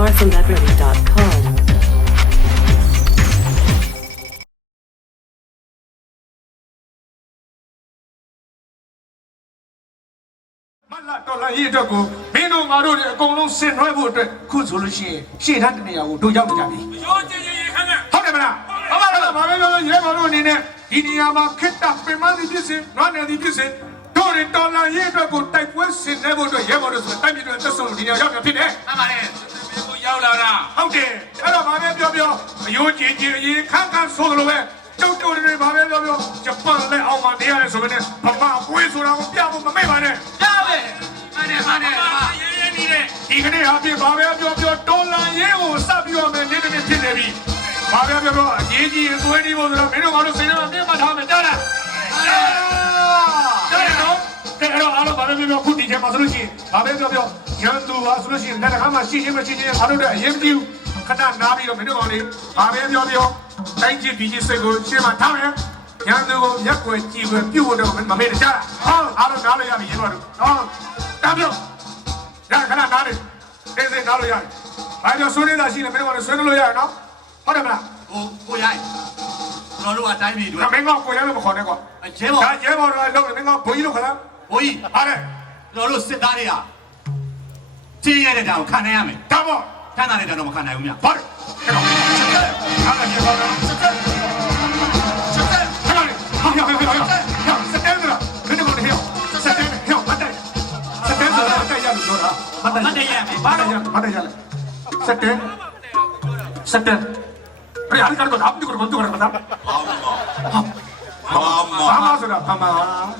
mrfromlibrary.com. မလာတော်လာရေးအတွက်ကိုမင်းတို့ငါတို့တွေအကုန်လုံးဆင်နွှဲဖို့အတွက်ခုဆိုလို့ရှိရင်ရှေ့ထပ်တနေရာကိုတို့ရောက်နေကြပြီရောကြည်ကြည်ခံခံဟုတ်တယ်မလားဟုတ်ပါတော့ဘာပဲပြောရဲဘော်တို့အနေနဲ့ဒီနေရာမှာခက်တာပင်မသည်ဖြစ်စေနွားနယ်သည်ဖြစ်စေတို့တွေတော်လာရေးအတွက်ကိုတိုက်ပွဲဆင်နွှဲဖို့အတွက်ရဲဘော်တို့ဆိုတိုက်ပြည်တွေသက်ဆုံးဒီနေရာရောက်နေဖြစ်တယ်အမှန်တယ် ကိုရောက်လာတာဟုတ်တယ်အဲ့တော့ဘာပဲပြောပြောအယိုးချင်းချင်းအရင်ခန်းခန်းဆိုလိုပဲကျုပ်တို့တွေဘာပဲပြောပြောဂျပန်လက်အောင်မှာနေရတယ်ဆိုပေမဲ့ဗမာအပွေးဆိုတာကိုပြဖို့မမေ့ပါနဲ့ရပဲမှန်တယ်မှန်တယ်ရဲရဲနေတယ်ဒီကနေ့အပြင်ဘာပဲပြောပြောဒေါ်လာရင်းကိုစပြီးတော့မယ်နေ့နေ့ဖြစ်နေပြီ။ဘာပဲပြောပြောအရေးကြီးအသွေးဒီဖို့ဆိုတော့မင်းတို့ကတော့စိတ်ထဲမှာပြတ်မှတ်ထားမယ်ကြားလား။ကြားရတော့တဲ့ အဲ့တော့အားလုံးဘာပဲပြောပြောခုဒီထဲမှာဆိုလို့ရှိရင်ဘာပဲပြောပြောရန်သူပါဆိုလို့ရှိရင်လက်တကားမှာရှိချင်းမရှိချင်းအားလုံးတဲ့အရေးမကြီးဘူး။ခဏနားပြီးတော့မင်းတို့ကောင်လေးဘာပဲပြောပြောတိုင်းကြီးဒီကြီးစိတ်ကိုရှင်းမှထားမယ်။ရန်သူကိုရက်ွယ်ကြည်ွယ်ပြုတ်ဖို့တော့မမေ့ကြလား။ဟုတ်အားလုံးနားလို့ရပြီရေတော့။ဟုတ်တမ်းပြောရခဏနားလေအေးစေးနားလို့ရတယ်။ဘာပြောဆွေးနေတာရှိနေမင်းတို့ကလည်းဆွေးလို့ရတယ်နော်။ဟုတ်တယ်မလားဟိုကိုရိုက်ကျွန်တော်တို့အတိုင်းပြည်တွေ။မင်းကကိုရလည်းမခေါ်နဲ့ကွာအကျဲပေါ်။ဒါရဲဘော်တော့လုံးတယ်မင်းကဘိုးကြီးလို့ခလား ဘိုးကြီး။ဟာလေကျွန်တော်တို့စစ်သားတွေကချင်းရတဲ့တောင်ခံနိုင်ရမယ်ဒါပေါ့ခံနိုင်တဲ့တောင်တော့မခံနိုင်ဘူးမြတ်ဘာလဲ။အဲ့တော့ဟာလေရဲဘော်တော့စက်စက်စက်စက်ဟာလေဟာဟာဟာဟာစက်တယ်ကမင်းတို့ကလည်းဟဲ့စက်တယ်ဟဲ့မတိုင်စက်တယ်ဆိုတာမတိုင်ရလို့ပြောတာမတိုင်မတည့်ရမယ်မတိုင်ရမတိုင်ရလေစက်တယ်စက်တယ်အဲ့ဒါကတော့အပ်ပြီးတော့တော့တော့တော့ ဘာမဘာမှဆိုတာဘာမှ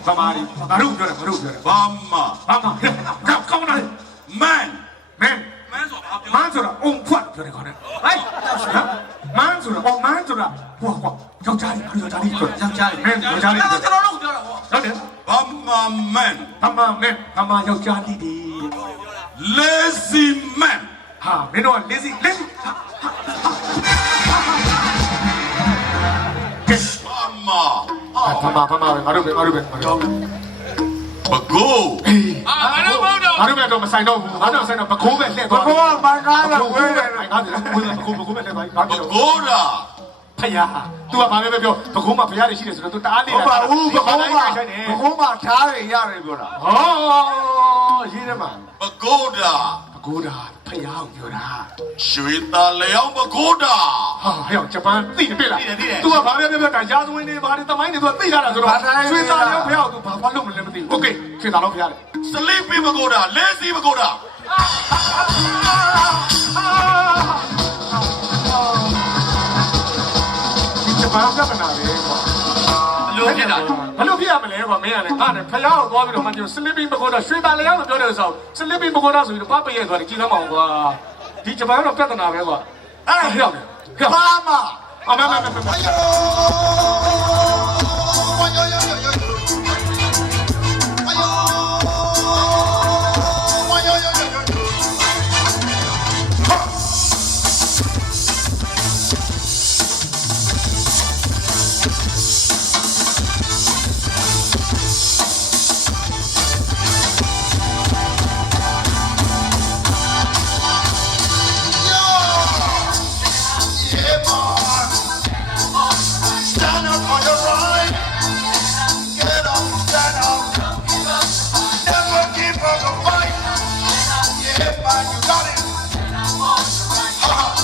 ဘာမှရီဘာလို့ပြောလဲဘာလို့ပြောလဲဘာမဘာမှကောက်ကောင်းလာမန်မင်းမန်းဆိုဘာပြောမန်းဆိုတာအုံဖွက်ပြောတယ်ခေါ်တယ်ဟဲ့မန်းဆိုတာအော်မန်းဆိုတာဟွာဟွာယောက်ျားလေးယောက်ျားလေးပြောယောက်ျားလေးမင်းယောက်ျားလေးကျွန်တော်တို့ပြောတာပေါ့ဟုတ်တယ်ဘာမမန်ဘာမှမင်းဘာမှယောက်ျားလေးဒီ lazy man ဟာမင်းတို့က lazy lazy ကဲ ဘာမဘာမှဘာမှငါတို့ပဲငါတို့ပဲငါတို့ဘကိုအာငါတို့ဘုတ်တော်ငါတို့ပဲတော့မဆိုင်တော့ဘူးငါတို့ဆိုင်တော့ပကိုးပဲလှည့်သွားပကိုးကမိုင်းကားတော့ဝဲတယ်ငါတို့ဝဲတယ်ပကိုးပကိုးပဲလှည့်သွားဘာဘဖြစ်လို့ကိုရာဖယား तू ကဘာပဲပြောပကုံးမှာဖယားတွေရှိတယ်ဆိုတော့ तू တအားလေးဟုတ်ပါဘူးဘကုံးမှာဆိုင်တယ်ဘကုံးမှာဓာတ်တွေရတယ်ပြောတာဟောရေးတယ်မှာဘကိုရာပကိုးတာ ဖယားကိုပြောတာ ရွှေသားလျောင်းဘကိုရာ ဟာဟဲ့ဂျပန်သိတယ်ပြလား तू ကဘာပဲပြောပြောဒါရာဇဝင်တွေဘာတွေတမိုင်းတွေ तू သိရတာဆိုတော့ရွှေသားရောဖယားကို तू ဘာမှလုပ်မလဲမသိဘူး Okay ရွှေသားရောဖယားလေ sleepy ဘကိုရာ lazy ဘကိုရာ ဂျပန်ကပနာပဲကွာ ဘ လို့ဖြစ်တာဘလို့ဖြစ်ရမလဲကွာမင်းကလည်းငါနဲ့ဖယားကိုသွားပြီးတော့မှပြော sleeping ပကိုးတာရွှေသားလျောင်းလို့ပြောတယ်ဆိုတော့ sleeping ပကိုးတာဆိုပြီးတော့ပပရဲ့သွားတယ်ကြည်သမ်းမအောင်ကွာဒီဂျပန်ကတော့ပြဿနာပဲကွာအဲ့ဒါဟဲ့ဟဲ့ဘာမှအမမမမ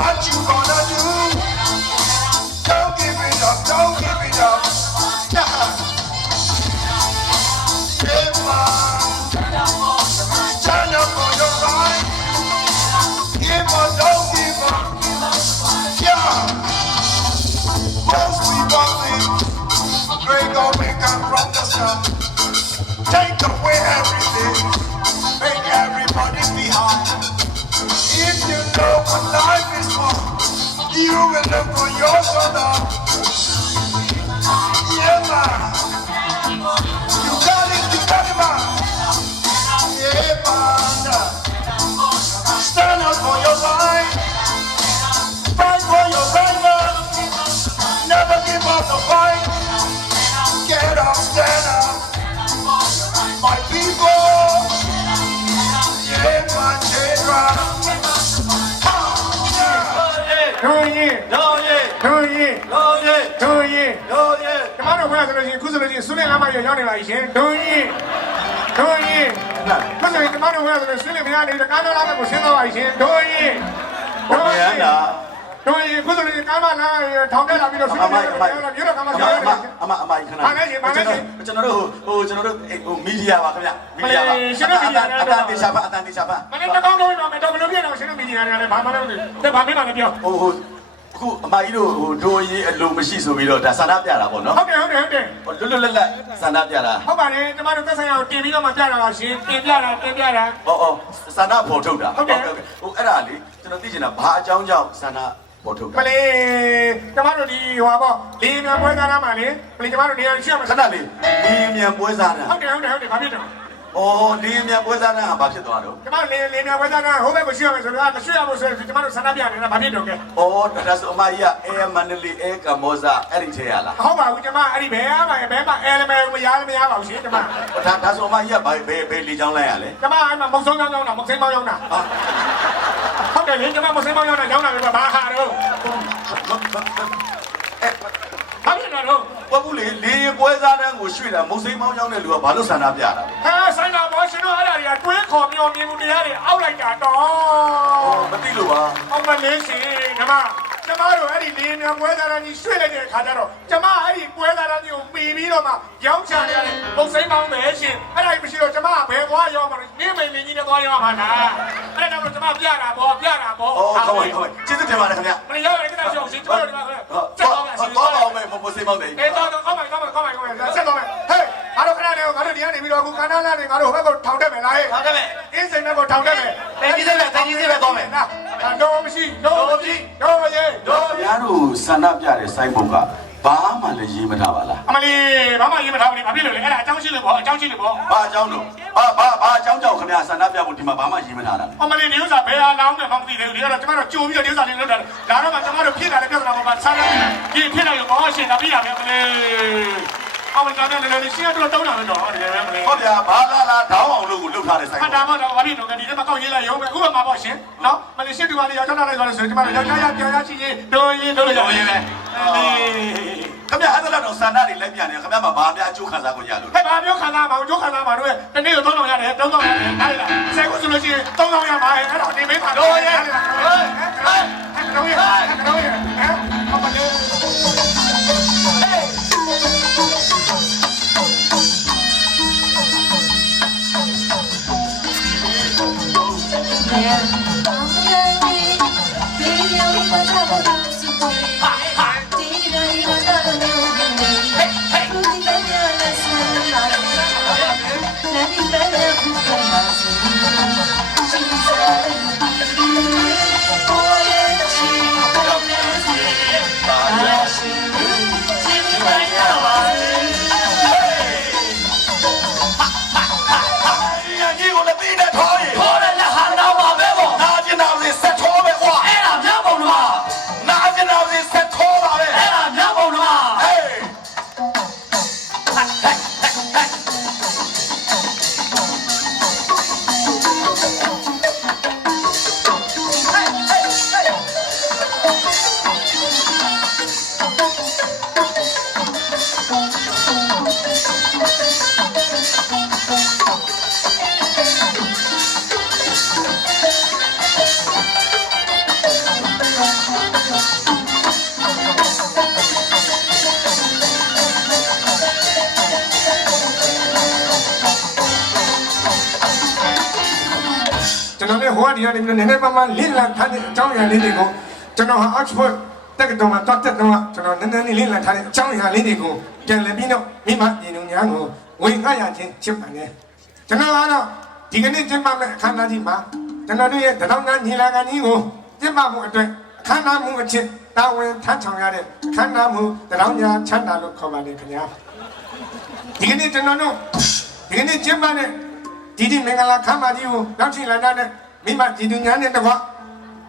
watch you Them on your shoulder. ရင်တော့ရေတို့ရင်တော့ရေကျမတို့ဘယ်ဆိုလို့ရှိရင်ခုဆိုလို့ရှိရင်ဆွေးနွေးလမ်းမရရောက်နေပါရှင်တို့ရင်တို့ရင်ခုဆိုရင်ကျမတို့ဘယ်ဆိုလို့ဆွေးနွေးမရနေတဲ့ကားတော်လာကိုဆင်းသွားပါရှင်တို့ရင်ဘုရားနာတို့ရင်ခုဆိုလို့ရှိရင်ကားမလာထောင်တက်လာပြီးတော့ဆွေးနွေးရတော့မြို့တော်ကမှအမဆောင်းရတယ်အမအမခဏကျွန်တော်တို့ဟိုကျွန်တော်တို့ဟိုမီဒီယာပါခင်ဗျမီဒီယာပါအတန်တေချာပါအတန်တေချာပါမနေ့တကောင်းတော့တော့မယ်တော့ဘယ်လိုပြတော့ရှင်တို့မီဒီယာတွေကလည်းဘာမှမလုပ်ဘူးတဲ့ဘာမှမပြောဟိုဟိုအ ခုအမကြီးတို့ဟိုဒိုရေးအလိုမရှိဆိုပြီးတော့ဒါဆန္ဒပြတာပေါ့နော်ဟုတ်တယ်ဟုတ်တယ်ဟုတ်တယ်ဟိုလွတ်လွတ်လပ်လပ်ဆန္ဒပြတာဟုတ်ပါတယ်ကျမတို့သက်ဆိုင်ရာကိုတင်ပြီးတော့မှပြတာပါရှင်တင်ပြတာတင်ပြတာဟောဟောဆန္ဒပေါ်ထုတ်တာဟိုအဲ့ဒါလေကျွန်တော်သိချင်တာဘာအကြောင်းကြောင့်ဆန္ဒပေါ်ထုတ်မတာလေးကျမတို့ဒီဟိုပါပေါ့ဒီမြန်ပွဲသားနားမှာလေမလေးကျမတို့နေရာရှိရမှာခဏလေးဒီမြန်ပွဲစားတာဟုတ်တယ်ဟုတ်တယ်ဟုတ်တယ်ဘာဖြစ်တော့ အော်ဒီမြန်ပွဲစားတာကဘာဖြစ်သွားတော့ကျမတို့လေလေမြန်ပွဲသားနားဟိုဘက်ကိုရှိရမယ်ဆိုတော့မရှိရဘူးဆိုတော့ကျမတို့ဆန္ဒပြနေတာဘာဖြစ်တော့ကဲအော်ဒါဆိုအမကြီးကအဲမန္တလေးအဲကမောဇာအဲ့ဒီထဲရလားဟုတ်ပါဘူးကျမအဲ့ဒီဘယ်မှာဘယ်မှာအဲလမဲမရမရပါဘူးရှင်ကျမဒါဒါဆိုအမကြီးကဘယ်ဘယ်ဘယ်လီချောင်းလိုက်ရလဲကျမအဲ့မှာမုံဆုံးကြောင်းကြောင်းတာမုံစိမ်းပေါင်းကြောင်းတာဟုတ်တယ်လေကျမမုံစိမ်းပေါင်းကြောင်းတာကြောင်းတာပဲဘာဟာတော့ဘာဖြစ်တော့တော့ဘဘူးလေလေပွဲစားတန်းကိုရွှေ့တာမုတ်စိမ်းမောင်းရောက်တဲ့လူကဘာလို့ဆန္ဒပြတာလဲ ဟာဆိုင်တာဘောရှင် တို့အဲ့ဒါတွေကတွေးခေါ်မျောမြင်မှုတရားတွေအောက်လိုက်တာတော့အော်မသိလို့ပါအောင်မလေးရှင်ဓမ္မကျမတို့အဲ့ဒီလေးမြန်ပွဲသားတန်းကြီးရွှေ့လိုက်တဲ့အခါကျတော့ကျမအဲ့ဒီပွဲသားတန်းကြီးကိုမှီပြီးတော့မှရောင်းချရတယ်ပုံစိမ်းပေါင်းပဲရှင်အဲ့ဒါကြီးမရှိတော့ကျမကဘယ်သွားရောမှာလဲနေမိန်လင်းကြီးနဲ့သွားရောမှာလားအဲ့ဒါတော့ကျမပြတာပေါ့ပြတာပေါ့အော်ခေါင်းဝင်ခေါင်းဝင်ကျေးဇူးတင်ပါတယ်ခင်ဗျမလျော်ရတဲ့ကိစ္စရှောင်းရှင်တို့ဒီမှာဆက်ဟုတ်သွားမယ်ဟုတ်ရှင်တော့အောင်မယ်မုတ်စိမ်းမောင်းတယ်အေးတော့ကောင်းပါကောင်းပါကောင်းပါကောင်းပါဆက်သွားမယ် နေပြီးတော့အခုကန္နာလာနေငါတို့ဟိုဘက်ကိုထောင်တက်မယ်လားဟဲ့ဟုတ်တယ်မယ်အင်းစိန်ဘက်ကိုထောင်တက်မယ်တင်ကြီးစိတ်ပဲတင်ကြီးစိတ်ပဲသွားမယ်နာတော့မရှိတော့မရှိတော့ရဲတော့ဘုရားတို့ဆန္ဒပြတဲ့စိုင်းဘုတ်ကဘာမှလည်းရေးမထားပါလားအမလီဘာမှရေးမထားဘူးလေဘာဖြစ်လို့လဲအဲ့ဒါအကြောင်းရှိလို့ပေါ့အကြောင်းရှိလို့ပေါ့ဘာအကြောင်းလို့ဘာဘာဘာအကြောင်းကြောင့်ခင်ဗျာဆန္ဒပြဖို့ဒီမှာဘာမှရေးမထားတာလဲအမလီဒီဥစ္စာဘယ်ဟာလောင်းမှမသိသေးဘူးဒီကတော့ကျမတို့ကြိုပြီးတော့ဒီဥစ္စာလေးလုပ်တာလာတော့မှကျမတို့ဖြစ်တာလည်းပြဿနာပေါ်မှာဆန်းနေဒီဖြစ်လိုက်ရောဘောရှင်တာပြရမယ်မလေး အမလီကတော့လည်းလည်းရှင်းတော့တောင်းတာပဲတော့ဒီလည်းမလေးဟုတ်ဗျာဘာလာလာဒေါင်းအောင်လို့ကိုလှုပ်ထားတဲ့စိုင်းခဘုတ်တာမတော့ဘာဖြစ်တော့ဒီထဲမှာကောက်ရေးလိုက်ရုံပဲဥပမာပေါ့ရှင်နော်မလေးရှင်းဒီမှာလေးရောက်လာလိုက်ဆိုတော့ကျမတို့ယောက်ျားယောက်ျားရှိရင်ဒိုးရင်ဒိုးရရင်လေခင်ဗျာအဲ့ဒါတော့ဆန္ဒတွေလက်ပြနေခင်ဗျာမှာဘာများအကျိုးခံစားခွင့်ရလို့ဟဲ့ဘာပြောခံစားမအောင်ကျိုးခံစားမှာတို့တနေ့ကို3000ရတယ်3000ရတယ်နားလေလားဆယ်ခုဆိုလို့ရှိရင်3000ရမှာအဲ့တော့နေမေးတာဒိုးရင်ဟဲ့ဟဲ့ဟဲ့ဒိုးရင်ဟဲ့ဒိုးရင်ဟဲ့အမလေး တော်လည်းဟိုကနေကနေပြီးနည်းနည်းမှမှလင်းလံထားတဲ့အကြောင်းအရာလေးတွေကိုကျွန်တော်ဟာ Oxford တက္ကသိုလ်မှာတက်တဲ့တော့ကျွန်တော်နည်းနည်းလေးလင်းလံထားတဲ့အကြောင်းအရာလေးတွေကိုပြန်လည်ပြီးတော့မိမညီနုံညာကိုဝင်ခရခြင်းချစ်ပါတယ်ကျွန်တော်ကတော့ဒီကနေ့ကျင်းပမယ့်အခမ်းအနားကြီးမှာကျွန်တော်တို့ရဲ့တတော်နာညီလာခံကြီးကိုကျင်းပမှုအတွက်အခခန္ဓာမှုအချင်းတာဝန်ထမ်းဆောင်ရတဲ့ခန္ဓာမှုတရားညာချမ်းသာလို့ခေါ်ပါလေခင်ဗျာဒီကနေ့ကျွန်တော်တို့ဒီကနေ့ကျင်းပတဲ့ဒီဒီမင်္ဂလာခမ်းမကြီးကိုရောက်ချင်လာတဲ့ မိမဒီသူညာနဲ့တကွာ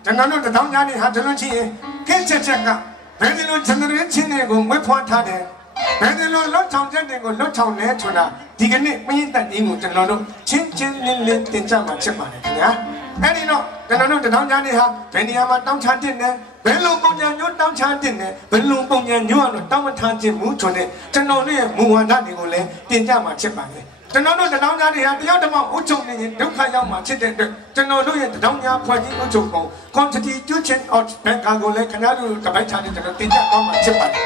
ကျွန်တော်တို့တရားညာနဲ့ဟာတလို့ချင်းရင်ခင်းချက်ချက်ကဘယ်ဒီလိုကျွန်တော်ရဲ့ချင်းတွေကိုမွေးဖွားထားတယ်ဘယ်ဒီလိုလွတ်ချောင်ချက်တွေကိုလွတ်ချောင်လဲဆိုတာဒီကနေ့ပင်းသက်ခြင်းကိုကျွန်တော်တို့ချင်းချင်းလင်းလင်းတင်ကြမှာဖြစ်ပါတယ်ခင်ဗျာအဲ့ဒီတော့ကျွန်တော်တို့တရားညာနဲ့ဟာဘယ်နေရာမှာတောင်းချတင်တယ်ဘယ်လိုပုံညာမျိုးတောင်းချတင်တယ်ဘယ်လိုပုံညာမျိုးကတော့တောင်းမထားခြင်းမူဆိုတဲ့ကျွန်တော်တို့ရဲ့မူဝါဒတွေကိုလည်းတင်ကြမှာဖြစ်ပါတယ် ကျွန်တော်တို့တရားညာတွေဟာတယောက်တစ်မောက်အုပ်ချုပ်နေရင်ဒုက္ခရောက်မှာဖြစ်တဲ့အတွက်ကျွန်တော်တို့ရဲ့တရားညာဖွဲ့စည်းအုပ်ချုပ်ပုံ constitution of ဘန်ကာကိုလည်းခင်ဗျားတို့တပိုက်ချာနေကျွန်တော်တင်ကြတော့မှာဖြစ်ပါတယ်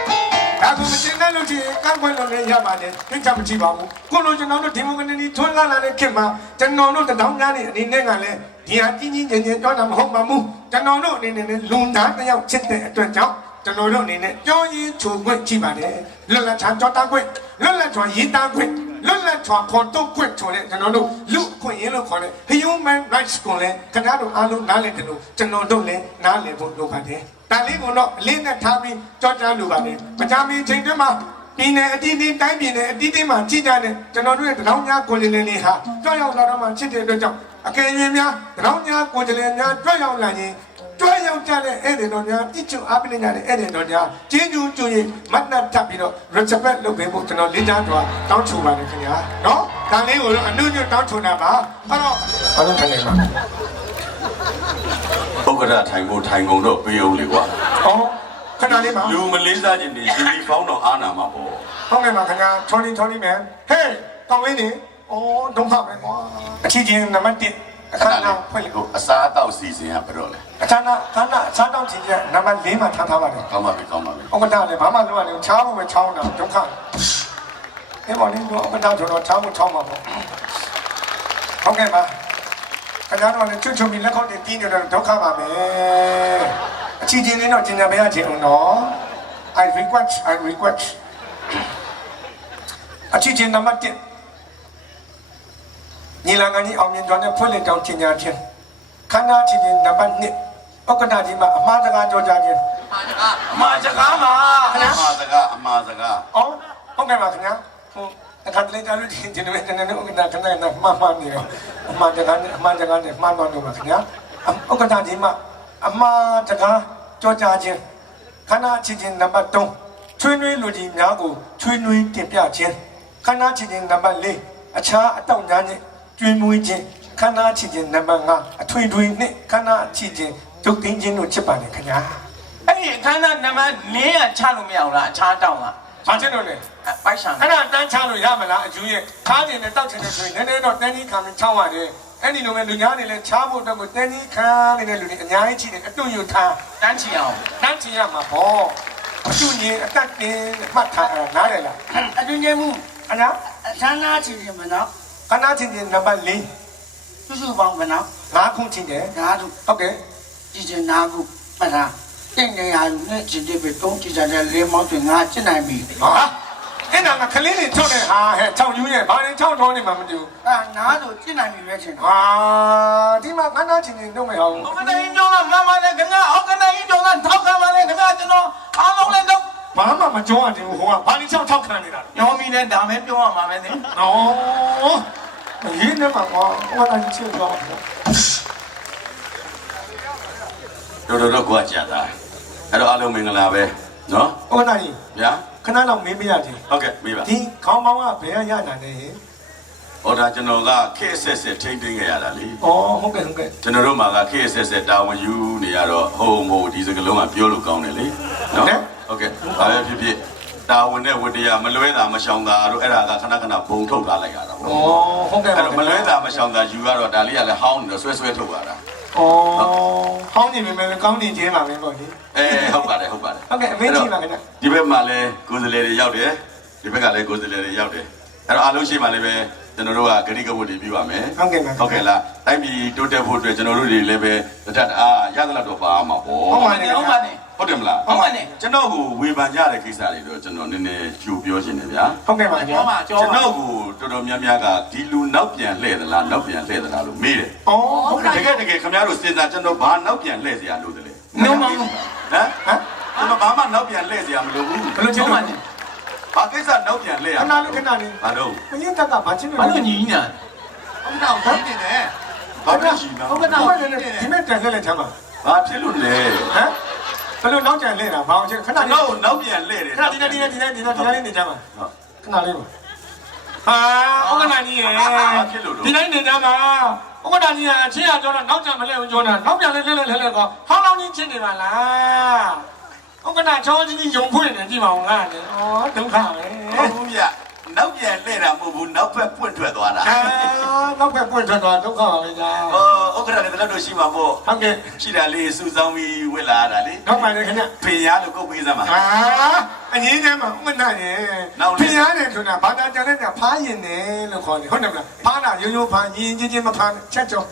ဒါကမတင်တဲ့လို့ချင်းကန့်ကွက်လို့လည်းရပါတယ်သိချမကြည့်ပါဘူးခုလိုကျွန်တော်တို့ဒီမိုကရေစီထွန်းလာလာတဲ့ခေတ်မှာကျွန်တော်တို့တရားညာတွေအနေနဲ့ကလည်းဒီဟာကြီးကြီးကျယ်ကျယ်ပြောတာမဟုတ်ပါဘူးကျွန်တော်တို့အနေနဲ့လွန်သားတစ်ယောက်ဖြစ်တဲ့အတွက်ကြောင့်ကျွန်တော်တို့အနေနဲ့ကြောရင်ချိုခွင့်ကြည့်ပါတယ်လွတ်လပ်ချာကြောတာခွင့်လွတ်လပ်ချာရေးသားခွင့် လွတ်လပ်ချာခေါ်တော့ခွင့်ဆိုတဲ့ကျွန်တော်တို့လူခွင့်ရလို့ခေါ်တဲ့ human rights ကိုလည်းခင်ဗျားတို့အားလုံးနားလည်တယ်လို့ကျွန်တော်တို့လည်းနားလည်ဖို့လိုပါတယ်ဒါလေးကတော့အလေးနဲ့ထားပြီးကြောကြားလိုပါတယ်မကြမီချိန်တွင်းမှာပြည်နယ်အတီးတီးတိုင်းပြည်နယ်အတီးတီးမှာကြည့်ကြတဲ့ကျွန်တော်တို့ရဲ့တောင်များကိုယ်လေးလေးဟာကြောက်ရောက်လာတော့မှချစ်တဲ့အတွက်ကြောင့်အကယ်၍များတောင်များကိုယ်လေးများကြောက်ရောက်လာရင် တွဲရောက်ကြတဲ့အဲ့ဒီတော်များတိကျအားပေးနေကြတဲ့အဲ့ဒီတော်များကျင်းကျူးကျူးရင်မတ်နတ်ထပ်ပြီးတော့ respect လုပ်ပေးဖို့ကျွန်တော်လေးသားတော်တောင်းချူပါတယ်ခင်ဗျာနော်ဒါလေးကိုတော့အနုညွတ်တောင်းချူတာပါအဲ့တော့ဘာလို့ထိုင်နေမှာပုဂ္ဂရထိုင်ဖို့ထိုင်ကုန်တော့ပေးအောင်လေကွာဩခဏလေးပါလူမလေးစားခြင်းဒီရှင်ဒီဖောင်းတော့အားနာမှာပေါ့ဟုတ်ကဲ့ပါခင်ဗျာ20 20 man ဟေးကောင်းဝင်းနေဩဒုံဖပဲကွာအချီချင်းနံပါတ်1 အခါနာဖွင့်လေကိုအစားအသောက်စီစဉ်ရပြတော့လေအခါနာခါနာအစားတောင်းချင်တဲ့နံပါတ်4မှာထားထားပါတယ်ကောင်းပါပြီကောင်းပါပြီဥက္ကဋ္ဌလည်းဘာမှလုပ်ရတယ်ချားဖို့ပဲချောင်းတာဒုက္ခအဲ့ပေါ်နေတော့ဥက္ကဋ္ဌဆိုတော့ချားဖို့ချောင်းမှာပေါ့ဟုတ်ကဲ့ပါခင်ဗျားတို့လည်းချွတ်ချွတ်ပြီးလက်ခေါက်တွေတီးနေတော့ဒုက္ခပါပဲအချီချင်းလေးတော့ကျင်ညာပေးရချင်အောင်နော် I request I request အချီချင်းနံပါတ်1 ညီလာခံကြီးအောင်မြင်ကြောင်းနဲ့ဖွင့်လှစ်ကြောင်းကျင်ညာခြင်းခန္ဓာအချီချင်းနံပါတ်2ဥက္ကဋ္ဌကြီးမှာအမှားစကားကြောကြားခြင်းအမှားစကားမှာအမှားစကားအမှားစကားအော်ဟုတ်ကဲ့ပါခင်ဗျာဟိုအခါတလေကြာလို့ဒီကျွန်တော်ကျွန်တော်ဥက္ကဋ္ဌခဏနဲ့မှားမှားနေတော့အမှားတကားနဲ့အမှားတကားနဲ့မှားတော့တော့ပါခင်ဗျာဥက္ကဋ္ဌဒီမှာအမှားတကားကြောကြားခြင်းခန္ဓာချစ်ခြင်းနံပါတ်3ချွေးနွေးလူကြီးများကိုချွေးနွေးတင်ပြခြင်းခန္ဓာချစ်ခြင်းနံပါတ်4အခြားအတောက်များခြင်း ကျွေးမွေးခြင်းခန္ဓာချစ်ခြင်းနံပါတ်5အထွေထွေနဲ့ခန္ဓာချစ်ခြင်းဒုက္ခင်းခြင်းတို့ချစ်ပါတယ်ခင်ဗျာအဲ့ဒီအခန်းသားနံပါတ်၄ကချလို့မရဘူးလားအခြားတောင်းလားဘာဖြစ်လို့လဲပိုက်ဆံအဲ့ဒါတန်းချလို့ရမလားအယူရဲ့ခါးကျင်နဲ့တောက်ချင်တဲ့ဆိုရင်နည်းနည်းတော့တန်းကြီးခံပြီးချောင်းရတယ်အဲ့ဒီလိုပဲလူများတွေလည်းချားဖို့အတွက်ကိုတန်းကြီးခံနေတဲ့လူတွေအများကြီးရှိတယ်အတွန့်ယူထားတန်းချီအောင်တန်းချင်ရမှာပေါ့အတွန့်ရင်အတက်တင်မှတ်ထားအဲ့ဒါနားရလားအတွင်းကျမှုအညာအခမ်းအနားချင်ချင်မနော် ခဏချင်းချင်းနံပါတ်၄စုစုပေါင်းမနော်ငါးခုချင်းတယ်ဓာတ်တို့ဟုတ်ကဲ့ကြည်ချင်နာခုမှတ်ထားတင်နေရနဲ့ချင်တဲ့ပဲတုံးကြည့်ကြတဲ့လေးမောင်းတွေငါကျင့်နိုင်ပြီဟာအဲ့ဒါကခလေးတွေထုတ်တဲ့ဟာဟဲ့ချောင်းယူရဲ့ဘာတွေချောင်းထောင်းနေမှမတူအာနားဆိုကျင့်နိုင်ပြီပဲချင်ဟာဒီမှာခဏချင်းချင်းတော့မရအောင်ဟောကနေကျောင်းကမမနဲ့ခင်ဗျာဟောကနေကျောင်းကထောက်ခံပါနဲ့ခင်ဗျာကျွန်တော်အားလုံးလည်းတော့ဘာမှမကြောရသေးဘူးဟိုကဘာတွေချောင်းထောက်ခံနေတာလဲညောမီနဲ့ဒါမဲပြောရမှာပဲသိနော် ရင်းနေမှာကွာဟိုကလည်းချစ်တော့တော်တော်တော့ကွာကြတာအဲ့တော့အားလုံးမင်္ဂလာပဲနော်ဟိုကလည်းဗျာခဏတော့မင်းမရသေးဟုတ်ကဲ့မေးပါဒီခေါင်းပေါင်းကဘယ်ရရတာလဲဟောဒါကျွန်တော်ကခေတ်ဆက်ဆက်ထိမ့်သိမ်းခဲ့ရတာလေဩဟုတ်ကဲ့ဟုတ်ကဲ့ကျွန်တော်တို့မှာကခေတ်ဆက်ဆက်တာဝန်ယူနေရတော့ဟိုမဟုတ်ဒီစကလုံးကပြောလို့ကောင်းတယ်လေနော်ဟုတ်ကဲ့ဒါပဲဖြစ်ဖြစ် တာဝန်နဲ့ဝတ္တရားမလွဲတာမရှောင်တာတို့အဲ့ဒါကခဏခဏဘုံထုတ်ထားလိုက်ရတာဩပေါ့ဟုတ်ကဲ့အဲ့တော့မလွဲတာမရှောင်တာယူကတော့ဒါလေးကလည်းဟောင်းနေတော့ဆွဲဆွဲထုတ်ရတာဩဟောင်းနေပြီမယ်ကောင်းနေခြင်းပါပဲပေါ့ဒီအဲဟုတ်ပါတယ်ဟုတ်ပါတယ်ဟုတ်ကဲ့အမင်းကြီးပါခင်ဗျဒီဘက်မှာလည်းကိုယ်စလဲတွေရောက်တယ်ဒီဘက်ကလည်းကိုယ်စလဲတွေရောက်တယ်အဲ့တော့အားလုံးရှိမှလည်းပဲကျွန်တော်တို့ကဂရိကဝတ်တွေပြုရမယ်ဟုတ်ကဲ့ပါဟုတ်ကဲ့လားတိုင်းပြည်တိုးတက်ဖို့အတွက်ကျွန်တော်တို့တွေလည်းပဲတစ်ထပ်အားရသလောက်တော့ပါမှာပေါ့ဟုတ်ပါနဲ့ဟုတ်ပါနဲ့ ဟုတ်တယ်မလားဟုတ်ပါနဲ့ကျွန်တော်ကိုဝေဖန်ကြတဲ့ကိစ္စတွေတော့ကျွန်တော်နည်းနည်းကြိုပြောရှင်တယ်ဗျာဟုတ်ကဲ့ပါဗျာကျွန်တော်ကိုတော်တော်များများကဒီလူနောက်ပြန်လှည့်သလားနောက်ပြန်လှည့်သလားလို့မေးတယ်ဩဟုတ်တယ်တကယ်တကယ်ခင်ဗျားတို့စဉ်းစားကျွန်တော်ဘာနောက်ပြန်လှည့်စရာလိုတယ်လဲနှုံးမဟမ်ဟမ်ကျွန်တော်ဘာမှနောက်ပြန်လှည့်စရာမလိုဘူးဘယ်လိုကျွန်တော်ဘာကိစ္စနောက်ပြန်လှည့်ရခဏလေးခဏလေးဘာလို့မင်းတက်ကဘာချင်းလဲဘာလို့ညီညာဟုတ်တော့ဟုတ်တယ်ဟုတ်ကဲ့ဟုတ်ကဲ့ဒီမဲ့တက်ဆက်လက်ချမ်းပါဘာဖြစ်လို့လဲဟမ် ဘယ်လိုနောက်ကျန်လဲတာဘာအောင်ချင်းခဏကျွန်လေးတော်နောက်ပြန်လှည့်တယ်ခဏဒီနေ့ဒီနေ့ဒီနေ့ဒီနေ့ဒီနေ့နေကြမှာခဏလေးပါဟာဥက္ကဋ္ဌကြီးရေဒီနေ့နေကြမှာဥက္ကဋ္ဌကြီးကအချင်းရကြောတော့နောက်ကျန်မလဲဘူးကြောတာနောက်ပြန်လဲလဲလဲလဲလဲကောဟောင်းလောင်းကြီးချင်းနေပါလားဥက္ကဋ္ဌချောကြီးကြီးယုံဖွင့်နေကြည့်ပါဦးငါလေဩဒုက္ခပဲဟုတ်ဘူးဗျ နောက်ပြန်လှည့်တာမဟုတ်ဘူးနောက်ဘက်ပွင့်ထွက်သွားတာအာနောက်ဘက်ပွင့်ထွက်သွားဒုက္ခပါပဲကြာဟောဥက္ကဋ္ဌလည်းတော့လို့ရှိမှာပေါ့ဟုတ်ကဲ့ရှိတာလေးစူဆောင်းပြီးဝစ်လာတာလေနောက်ပါလေခင်ဗျဖင်ရလို့ကုတ်ပေးစမ်းပါအာအငင်းထဲမှာဥက္ကဋ္ဌရေဖင်ရတယ်ဆိုတာဘာသာကြတဲ့ကဖားရင်တယ်လို့ခေါ်တယ်ဟုတ်တယ်မလားဖားတာရိုးရိုးဖားရင်ချင်းချင်းမဖားချက်ကြော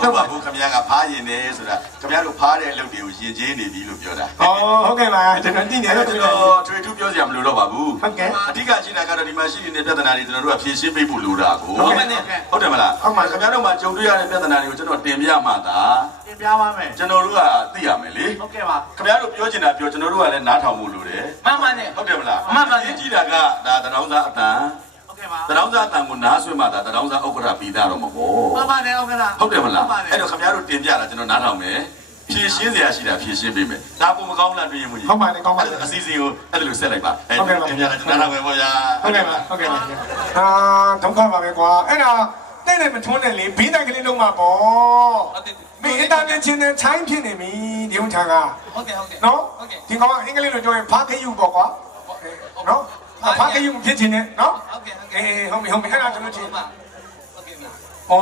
ဟုတ်ပါဘူးခင်ဗျားကဖားရင်တယ်ဆိုတာခင်ဗျားတို့ဖားတဲ့အလုပ်တွေကိုရင်ကျေးနေပြီလို့ပြောတာอ๋อဟုတ်ကဲ့ပါကျွန်တော်သိနေအဲ့တော့တော့ကျွကျွန်န်တော်တော်ထွေထူးပြောစရာမလိုတော့ပါဘူးဟုတ်ကဲ့အဓိကရှိတာကတော့ဒီမှာရှိနေတဲ့ပြဿနာတွေကျွန်တော်တို့ကဖြေရှင်းပေးဖို့လိုတာကိုဟုတ်ကဲ့ဟုတ်တယ်မလားဟုတ်ပါခင်ဗျားတို့မှာကြုံတွေ့ရတဲ့ပြဿနာတွေကိုကျွန်တော်တင်ပြမှသာ Nhìn ra ba mẹ ကျွန်တော်တို့ကသိရမယ်လေ Ok bà ခင်ဗျားတို့ပြောချင်တာပြောကျွန်တော်တို့ကလည်းနားထောင်ဖို့လိုတယ်မမနဲ့ဟုတ်တယ်မလားမှန်ပါရေးကြည့်တာကဒါတရောင်းစားအတန် Ok bà တရောင်းစားအတန်ကိုနားဆွဲမှသာတရောင်းစားဥက္ကဋ္ဌပြီးသားတော့မဟုတ် Ba ba này ok là ဟုတ်တယ်မလား Ba အဲ့ này တော့ခင်ဗျားတို့တင်ပြတာကျွန်တော်နားထောင်မယ်ဖြည့်ရှင်းစရာရှိတာဖြည့်ရှင်းပေးမယ်ဒါပုံမကောင်းလားတွေ့ရင်မကြီးဟုတ်ပါတယ်ကောင်းပါတအဲ့ယ်ဒါအစီအစဉ်ကိုအဲ့ဒါလိုဆက်လိုက်ပါအဲ့ဟုတ်ကဲ့ပါတင်ပြတာကျွန်တော်နားထောင်မယ်ပေါ့ဗျာဟုတ်ကဲ့ပါဟုတ်ကဲ့ပါအာဒုက္ခပါပဲကွာအဲ့ဒါတဲ့နဲ့မထွန်းနဲ့လေဘေးတိုင်ကလေးလုံးမှာပေါ့မင်းအင်တာနက်ချင်းနဲ့ချိုင်းဖြစ်နေပြီဒီဥစ္စာကဟုတ်ကဲ့ဟုတ်ကဲ့နော်ဟုတ်ကဲ့ဒီကောင်ကအင်္ဂလိပ်လိုပြောရင်ဖားခယူပေါ့ကွာနော် ဖားခယူဖြစ်ချင်တယ်နော်ဟုတ်ကဲ့ဟုတ်ကဲ့အေးဟုတ်ပြီဟုတ်ပြီအဲ့ဒါကျွန်တော်ချင်းဟုတ်ပါဟုတ်ကဲ့ပါဩ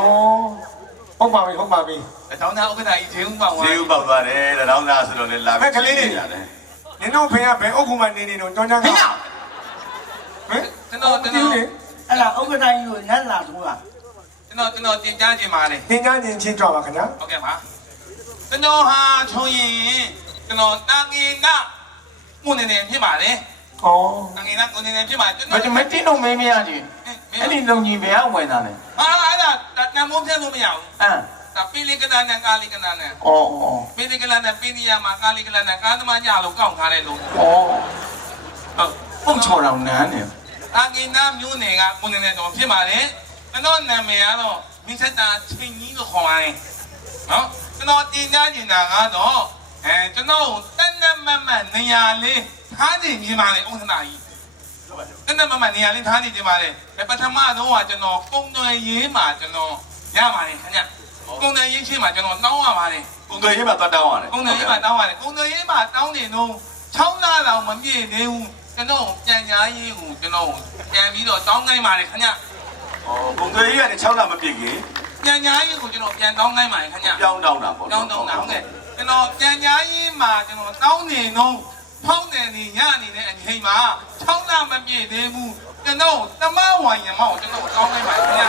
ဟုတ်ပါပြီဟုတ်ပါပြီတောင်းတာဥက္ကဋ္ဌကြီးဂျင်းဦးပါဝါဈေးဥပေါက်သွားတယ်တရောင်းစားဆိုတော့လည်းလာပြီးရတယ်နင်တို့ဖေကဘယ်အုပ်ကူမနေနေတော့ကြောင်းကြကဟင်ကျွန်တော်ကျွန်ဒီတော်လေအဲ့ဒါဥက္ကဋ္ဌကြီးကိုညက်လာထိုးတာကျွန်တော်ကျွန်တော်တင်ကြားခြင်းပါတယ်သင်ကြားခြင်းချင်းကြွပါခင်ဗျာဟုတ်ကဲ့ပါကျွန်တော်ဟာချုံရင်ကျွန်တော်တာငင်ကမှုနေနေဖြစ်ပါတယ် ဩတာငင်ကကိုနေနေဖြစ်ပါကျွန်ဘာတော်ကြောင့်မတင်းတော့မင်းမရကြီးအဲ့ဒီလုံကြီးဘယ်ကဝင်တာလဲဟာအဲ့ဒါတန်မိုးဖြတ်လို့မရဘူးအမ်ဒါပိလိကနာနဲ့ကာလိကနာနဲ့အော်အော်ပိလိကနာနဲ့ပိနိယမှာကာလိကနာနဲ့ကာသမာညလို့ကောက်ထားတဲ့လုံးအော်ဟုတ်ပုံချော်တော်နန်းနေတာငင်နာမျိုးနယ်ကကိုနေနေတော့ဖြစ်ပါတယ်ကျွန်တော်နာ မည်ကတော့မိသက်တာချင်းကြီးလို့ခေါ်ပါတယ်နော်ကျွန်တော်တင်ကြားနေတာကတော့အဲကျွန်တော်တန်တမတ်မတ်နေရာလေးထားနေမြင်ပါလေဥက္ကဋ္ဌကြီးတနေ့မှမနေရာလေးထားနေကြပါလေပထမတော့ကကျွန်တော်ကုံသွယ်ရေးမှာကျွန်တော်ရပါတယ်ခင်ဗျကုံသွယ်ရေးရှိမှကျွန်တော်တောင်းရပါတယ်ကိုယ်တွေရေးမှာတတ်တောင်းရတယ်ကုံသွယ်ရေးမှာတောင်းရတယ်ကုံသွယ်ရေးမှာတောင်းနေတော့6လလောက်မပြည့်သေးဘူးကျွန်တော်ပြန်ကြားရေးကိုကျွန်တော်ပြန်ပြီးတော့တောင်းခိုင်းပါတယ်ခင်ဗျကိုယ်တွေရေးကနေ6လမပြည့်ခင်ပြန်ကြားရေးကိုကျွန်တော်ပြန်တောင်းခိုင်းပါတယ်ခင်ဗျပြောင်းတောင်းတာပေါ့တောင်းတောင်းတာဟုတ်ကဲ့ ကျွန်တော်ပြန်ကြားရေးမှာကျွန်တော်တောင်းနေတော့ဖောင်းတယ်နေရနေတဲ့အချိန်မှာ6လမပြည့်သေးဘူးကျွန်တော်တမဝိုင်ရမောက်ကျွန်တော်တောင်းခိုင်းပါတယ်ခင်ဗျဩ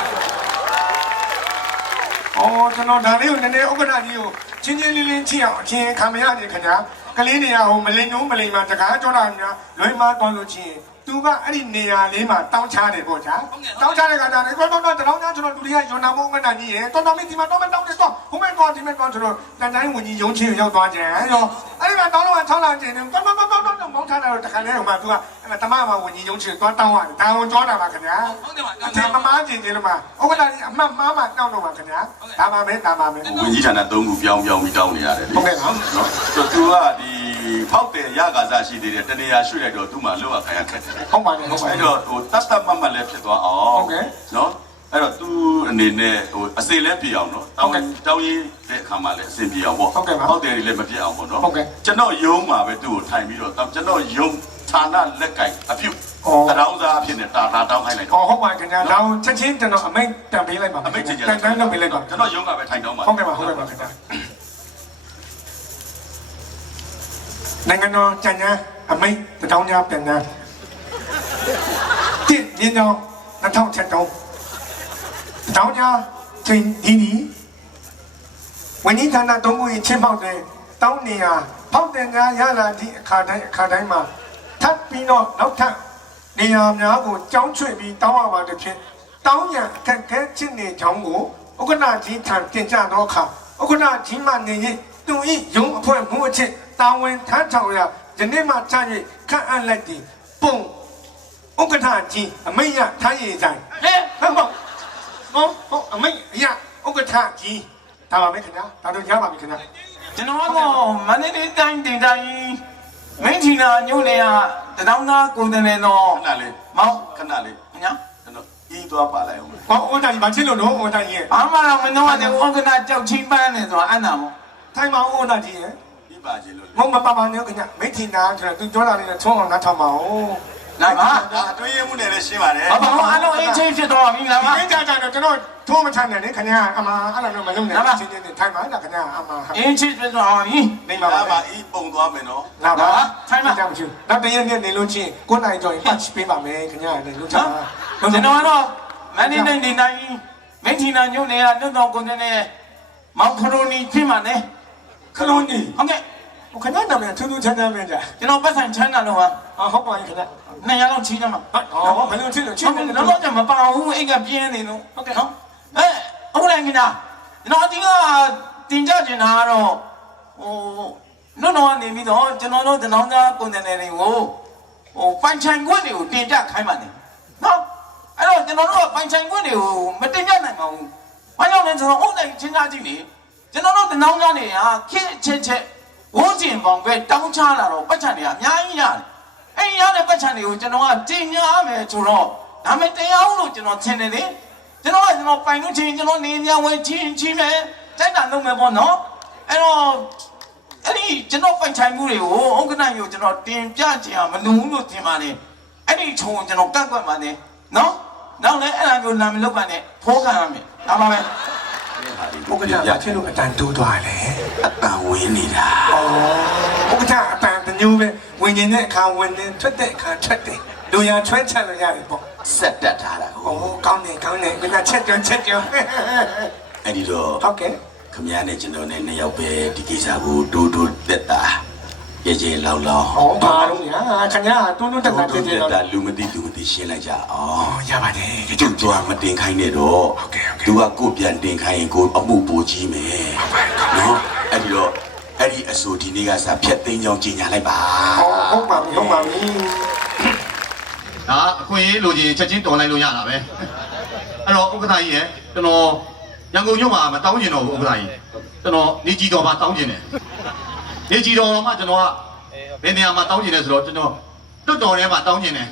ကျွန်တော်ဒါလေးကိုနည်းနည်းဥက္ကဋ္ဌကြီးကိုချင်းချင်းလေးလေးချင်းအောင်အချင်းခံမရနေခင်ဗျာကလေးနေရဟိုမလိန်လုံးမလိန်မှာတကားကြောတာများလွင်မသွားလို့ချင်း သူကအဲ့ဒီနေရာလေးမှာတောင်းချတယ်ပေါ့ဗျာတောင်းချတဲ့ကတည်းကတော့တော့တောင်းချကျွန်တော်လူတွေကယွန်နာမို့ဥက္ကဋ္ဌကြီးရေတော်တော်မင်းဒီမှာတော့မတောင်းနေတော့ဟိုမဲ့တော့ဒီမဲ့တော့ကျွန်တော်တန်တိုင်းဝင်ကြီးရုံးချင်းရောက်သွားကြတယ်ရော အဲ့ဒီမှာတောင်းတော့6လကျင်းတယ်တော့တော့တော့တော့မောင်းထားတယ်တခါလဲဟိုမှာသူကအဲ့မှာတမမှာဝင်ကြီးရုံးချင်းသွားတောင်းရတယ်ဒါဝင်ကြောတာပါခင်ဗျာဟုတ်တယ်ပါအတင်မမားကျင်ကျင်လို့မှာဥက္ကဋ္ဌကြီးအမှတ်မှားမှတောင်းတော့ပါခင်ဗျာဒါပါမယ်ဒါပါမယ်ဝင်ကြီးဌာန၃ခုပြောင်းပြောင်းပြီးတောင်းနေရတယ်လေဟုတ်ကဲ့ပါနော်ဆိုတော့သူကဒီဖောက်တယ်ရကာစားရှိသေးတယ်တနေရာရွှေ့လိုက်တော့သူ့မှာလောက်ရခိုင်ရခက်တယ်ဟုတ်ပါတယ်ဟုတ်ပါတအဲ့ယ်တော့ဟိုတတ်တတ်မတ်မတ်လည်းဖြစ်သွားအောင်ဟုတ်ကဲ့နော် အဲ့တော့သူအနေနဲ့ဟိုအစင်လည်းပြအောင်နော်ဟုတ်ကဲ့တောင်းရင်တဲ့အခါမှာလည်းအစင်ပြအောင်ပေါ့ဟုတ်ကဲ့ပါဖောက်တယ်တွေလည်းမပြအောင်ပေါ့နော်ဟုတ်ကဲ့ကျွန်တော်ယုံမှာပဲသူ့ကိုထိုင်ပြီးတော့ကျွန်တော်ယုံဌာနလက်ကင်အပြုတ်အော်တရောင်းစားအဖြစ်နဲ့တာတာတောင်းခိုင်းလိုက်တော့အော်ဟုတ်ပါခင်ဗျာဒါကိုချက်ချင်းကျွန်တော်အမိတ်တန်ပေးလိုက်ပါအမိတ်ချင်ချင်တန်တန်းလုပ်ပေးလိုက်ပါကျွန်တော်ယုံကပဲထိုင်တောင်းပါဟုတ်ကဲ့ပါဟုတ်ကဲ့ပါခင်ဗျာနိုင်ငံတော်ကြံ့ညာအမိတ်တောင်းကြပြန်ညာတစ်ရင်းတော့2007တောင်း တောင်းကြချိန်ဒီနီဝန်ကြီးဌာနတုံးခုကြီးချင်းပေါက်တယ်တောင်းနေရဖောက်တယ်များရလာဒီအခါတိုင်းအခါတိုင်းမှာထပ်ပြီးတော့နောက်ထပ်နေရာများကိုကြောင်းချွေပြီးတောင်းရပါတဲ့ဖြင့်တောင်းရန်အခက်ခဲချင်းနေကြောင်းကိုဥက္ကဋ္ဌကြီးထံတင်ကြတော့အခါဥက္ကဋ္ဌကြီးမှနေရင်သူဤယုံအဖွဲ့မှုအချက်တာဝန်ထမ်းဆောင်ရာယနေ့မှချ၍ခန့်အပ်လိုက်သည်ပုံဥက္ကဋ္ဌကြီးအမိတ်ရထားရည်ဆိုင်ဟဲ့ဟုတ်ပါ ဟုတ်ဟုတ်အမိတ်ရဥက္ကဋ္ဌကြီးဒါပါမယ်ခင်ဗျာဒါတို့ရပါပြီခင်ဗျာကျွန်တော်ကတော့မန္တလေးတိုင်းတင်တိုင်းမင်းချီနာညို့နေရတနောင်းသားကိုယ်တယ်နော်ခဏလေးမောင်ခဏလေးညာကျွန်တော်အင်းသွားပါလိုက်အောင်ဟောဩတာကြီးဘာဖြစ်လို့တော့ဩတာကြီးရဲ့ဘာမှတော့မနှောတဲ့ဥက္ကဋ္ဌကြောက်ချင်းပန်းနေဆိုတာအနာမောထိုင်မအောင်ဩတာကြီးရဲ့ပြပါခြင်းလို့လေမုံမပါပါနဲ့ခင်ဗျာမိထီနာဆိုတော့သူပြောတာလေးနဲ့ချုံးအောင်နားထောင်ပါဦးလာပါဒါအတွင်းရမှုနဲ့လည်းရှင်းပါတယ်ဘာဘာအလုံးအချင်းဖြစ်တော့ပြီလား ဒီ မ နေ့ကြာကြာ တော့ကျွန်တော်ထိုးမချမ်းနဲ့လေခင်ဗျာအမအဲ့လိုမျိုးမလုပ်နဲ့ချင်းချင်းထိုင်ပါလားခင်ဗျာအမဟာအင်းချင်းဖြစ်တော့ပြီနေပါဒါပါပါအင်းပုံသွားမယ်နော်လာပါထိုင်ပါကြောက်ချူနောက်တရက်နေ့နေလို့ချင်းကိုနိုင်ကြော်ရင်ပတ်ပေးပါမယ်ခင်ဗျာနေလို့ချာနော်ကျွန်တော်ကတော့မန္တလေးတိုင်းတင်တိုင်းမင်းချီနာညို့နေရတွတ်တော်ကိုယ်တယ်မောင်ခရိုနီဖြစ်မှာနဲ့ခလုံးနီဟုတ်ကဲ့ ခင်ဗျာနာမည်ထူးထူးချမ်းချမ်းပဲကြာကျွန်တော်ပတ်ဆိုင်ချမ်းသာတော့ဟာဟုတ်ပါရဲ့ခင်ဗျာနှစ်ရက်လောက်ချီးကြမှာဟုတ်ဟောဘယ်လိုချင်းလို့ချင်းဟုတ်နေကဲ့လို့တော့တော့မပါဘူးအိတ်ကပြင်းနေလို့ဟုတ်ကဲ့နော်အဲအခုလည်းခင်ဗျာကျွန်တော်အတင်းကတင်ကြကျင်တာကတော့ဟိုနုံတော့နေပြီးတော့ကျွန်တော်တို့တနောင်းသားကိုယ်တယ်တွေကိုဟိုပိုင်ချိုင်ခွင့်တွေကိုတင်ပြခိုင်းပါနဲ့နော်အဲ့တော့ကျွန်တော်တို့ကပိုင်ချိုင်ခွင့်တွေကိုမတင်ပြနိုင်ပါဘူးဘာကြောင့်လဲဆိုတော့ဟုတ်တယ်ချင်းသားကြည့်လေကျွန်တော်တို့တနောင်းသားတွေကခက်ချက်ချက် ဝန်းကျင်ပေါင်ပဲတောင်းချလာတော့ပတ်ချံတွေကအများကြီးရတယ်အဲ့ဒီရတဲ့ပတ်ချံတွေကိုကျွန်တော်ကတင်ညာမယ်ဆိုတော့ဒါမဲ့တရားဦးလို့ကျွန်တော်ထင်တယ်လေကျွန်တော်ကကျွန်တော်ပိုင်လို့ချင်းကျွန်တော်နေမြဝဲချင်းချင်းပဲတိုက်တာလုပ်မယ်ပေါ့နော်အဲ့တော့အဲ့ဒီကျွန်တော်ပိုင်ချိုင်မှုတွေကိုဥက္ကဋ္ဌမျိုးကျွန်တော်တင်ပြချင်အောင်မလုံဘူးလို့ထင်ပါတယ်အဲ့ဒီခြုံကိုကျွန်တော်ကန့်ကွက်ပါတယ်နော်နောက်လည်းအဲ့ဒါမျိုးလာမလုပ်ပါနဲ့ဖိုးခံရမယ်ဒါပါပဲ ဥက္ကဋ္ဌကချင်းလို့အတန်တိုးသွားတယ်အတန်ဝင်နေတာဩဥက္ကဋ္ဌအတန်တမျိုးပဲဝင်ကျင်တဲ့အခါဝင်တယ်ထွက်တဲ့အခါထွက်တယ်လူရချွဲချက်လို့ရတယ်ပေါ့ဆက်တက်ထားတာဩကိုကောင်းတယ်ကောင်းတယ်ခင်ဗျာချက်ကြောချက်ကြောအဲ့ဒီတော့ဟုတ်ကဲ့ခမရနဲ့ကျွန်တော်နဲ့နှစ်ယောက်ပဲဒီကိစ္စကိုဒိုးဒိုးတက်တာ ရေကြီးလောက်လောက်ဩဘာလို့ညာခင်ဗျာတွန်းတွန်းတက်ဒိုးတက်ဒိုးတက်တက်တက်တာလူမသိလူမသိရှင်းလိုက်ကြအောင် ရပါတယ်ကျုပ်သွားမတင်ခိုင်းနဲ့တော့ဟုတ်ကဲ့ဟုတ်ကဲ့သူကကိုယ်ပြန်တင်ခိုင်းရင်ကိုယ်အမှုပိုကြီးမယ်နော်အဲ့ဒီတော့အဲ့ဒီအဆိုဒီနေ့ကစဖြတ်သိမ်းကြောင်းကြီးညာလိုက်ပါဩဟုတ်ပါပြီဟုတ်ပါပြီဒါအခွင့်အရေးလိုချင်ချက်ချင်းတော်လိုက်လို့ရတာပဲအဲ့တော့ဥက္ကဋ္ဌကြီးရဲ့ကျွန်တော်ရန်ကုန်မြို့မှာမတောင်းကျင်တော့ဘူးဥက္ကဋ္ဌကြီးကျွန်တော်နေကြီးတော်မှာတောင်းကျင်တယ် နေကြီးတော်မှာကျွန်တော်ကဘယ်နေရာမှာတောင်းကျင်လဲဆိုတော့ကျွန်တော်တွတ်တော်ထဲမှာတောင်းကျင်တယ်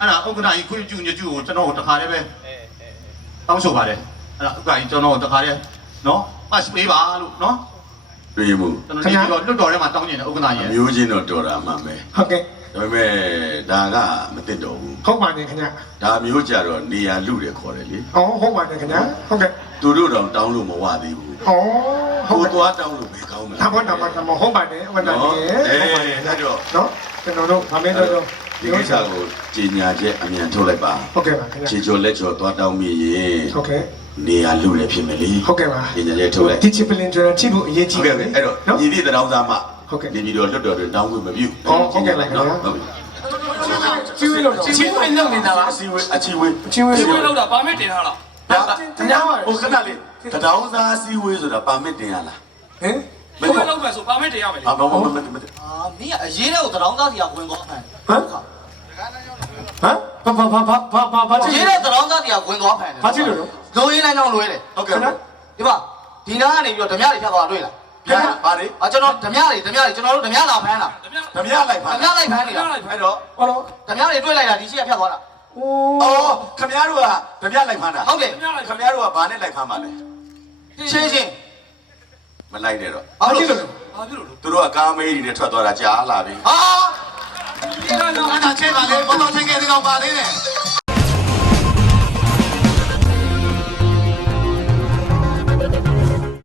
အဲ့ဒါဥက္ကဋ္ဌကြီးခွင့်ပြုညကျူကိုကျွန်တော်တခါတည်းပဲတောင်းဆိုပါတယ်အဲ့ဒါဥက္ကဋ္ဌကြီးကျွန်တော်တခါတည်းနော်ပတ်စပေးပါလို့နော်တွေ့ရမှုကျွန်တော်နေကြီးတော်လွတ်တော်ထဲမှာတောင်းကျင်တယ်ဥက္ကဋ္ဌကြီးရဲ့မျိုးချင်းတော့တော်တာမှပဲဟုတ်ကဲ့ဒါပေမဲ့ဒါကမသိတော့ဘူးဟုတ်ပါတယ်ခင်ဗျာဒါမျိုးကြတော့နေရာလူတယ်ခေါ်တယ်လေဩဟုတ်ပါတယ်ခင်ဗျာဟုတ်ကဲ့ သူတို့တော့တောင်းလို့မဝသေးဘူးဩဟုတ်ကိုကဲ့သွားတောင်းလို့ပဲကောင်းမယ်ဒါပေါ်တော့တော့ဟုတ်ပါတယ်ဟုတ်ပါတယ်နော်ဟုတ်အေးပါတယ်အဲ့တော့နော်ကျွန်တော်တို့ဗာမင်းတို့တို့ဒီကိစ္စကိုကြီးညာချက်အမြန်ထုတ်လိုက်ပါဟုတ်ကဲ့ပါခင်ဗျာခြေကျော်လက်ကျော်သွားတောင်းမိရင်ဟုတ်ကဲ့နေရာလူတယ်ဖြစ်မယ်လေဟုတ်ကဲ့ပါကြီးညာချက်ထုတ်လိုက်ဒီချစ်ပလင်ကျွန်တော်ချိဖို့အရေးကြီးဟုတ်ကဲ့အဲ့တော့နော်ညီဒီတောင်းသားမှဟုတ်ကဲ့နေပြီးတော့လွတ်တော်တွေတောင်းခွင့်မပြုအော်ဟုတ်ကဲ့ပါခင်ဗျာဟုတ်ပြီချီဝေးလို့ချင်းဝင်လုပ်နေတာပါအစည်းဝေးအချီဝေးချီဝေးဒီလို့ဝေးလောက်တာဗာမစ်တင်ထားလား ဒါကခင်ဗျားပါဟိုခဏလေးတောင်းသားအစည်းဝေးဆိုတာပါမစ်တင်ရလားဟင်ဒီဝေးလောက်ပဲဆိုဗာမစ်တင်ရမယ်လေအာမမမမမအာမင်းကအရေးတဲ့ကိုတရောင်းသားစီကဝင်သွားတယ်ဟမ်ဟမ်ဘာဘာဘာဘာဘာဘာအချီရေးတဲ့တရောင်းသားစီကဝင်သွားဖန်တယ်ဘာချီလို့လိုရင်းလိုက်တော့လွဲတယ်ဟုတ်ကဲ့ဒီမှာဒီနားကနေပြီးတော့ဓမြတွေဖြတ်သွားတွေ့လားဗျာပါလေအာကျွန်တော်ဓမြတွေဓမြတွေကျွန်တော်တို့ဓမြလာဖမ်းတာတပြက်ဓမြလိုက်ပါဓမြလိုက်ဖမ်းနေတာအဲ့တော့ဟောလို့ဓမြတွေတွေ့လိုက်တာဒီရှိကဖြတ်သွားတာ အိုအော်ခမရတို့ကဓမြလိုက်ဖမ်းတာဟုတ်တယ်တပြက်လိုက်ခမရတို့ကဘာနဲ့လိုက်ဖမ်းပါလဲရှင်းရှင်းမလိုက်နဲ့တော့ဘာချီလို့ဘာဖြစ်လို့လဲသူတို့ကကားမေးတွေနဲ့ထွက်သွားတာကြားလာပြီဟာ ဒီကနေ့အဲ့ဒါချိန်ပါလေဘုံတော်ချိန်ခဲ့ဒီကောင်ပါသေးတယ်